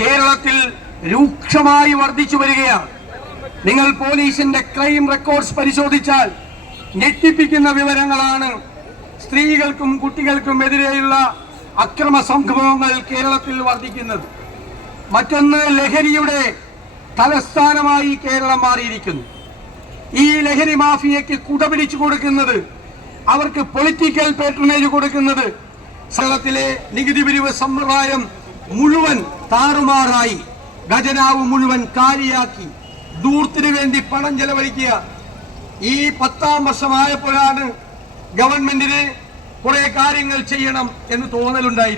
കേരളത്തിൽ രൂക്ഷമായി വർദ്ധിച്ചു വരികയാണ്. നിങ്ങൾ പോലീസിന്റെ ക്രൈം റെക്കോർഡ്സ് പരിശോധിച്ചാൽ ഞെട്ടിപ്പിക്കുന്ന വിവരങ്ങളാണ്. സ്ത്രീകൾക്കും കുട്ടികൾക്കും എതിരെയുള്ള അക്രമ സംഭവങ്ങൾ കേരളത്തിൽ വർദ്ധിക്കുന്നത്. മറ്റൊന്ന്, ലഹരിയുടെ തലസ്ഥാനമായി കേരളം മാറിയിരിക്കുന്നു. ഈ ലഹരി മാഫിയയ്ക്ക് കുടപിടിച്ചു കൊടുക്കുന്നത്, അവർക്ക് പൊളിറ്റിക്കൽ പേട്രണേജ് കൊടുക്കുന്നത്, കേരളത്തിലെ നികുതി പിരിവ് സമ്പ്രദായം മുഴുവൻ താറുമാറായി, ഖജനാവ് മുഴുവൻ കാലിയാക്കി ദൂർത്തിന് വേണ്ടി പണം ചെലവഴിക്കുക. ഈ 10ാം വർഷമായപ്പോഴാണ് ഗവൺമെന്റിന് കുറെ കാര്യങ്ങൾ ചെയ്യണം എന്ന് തോന്നലുണ്ടായിരുന്നു.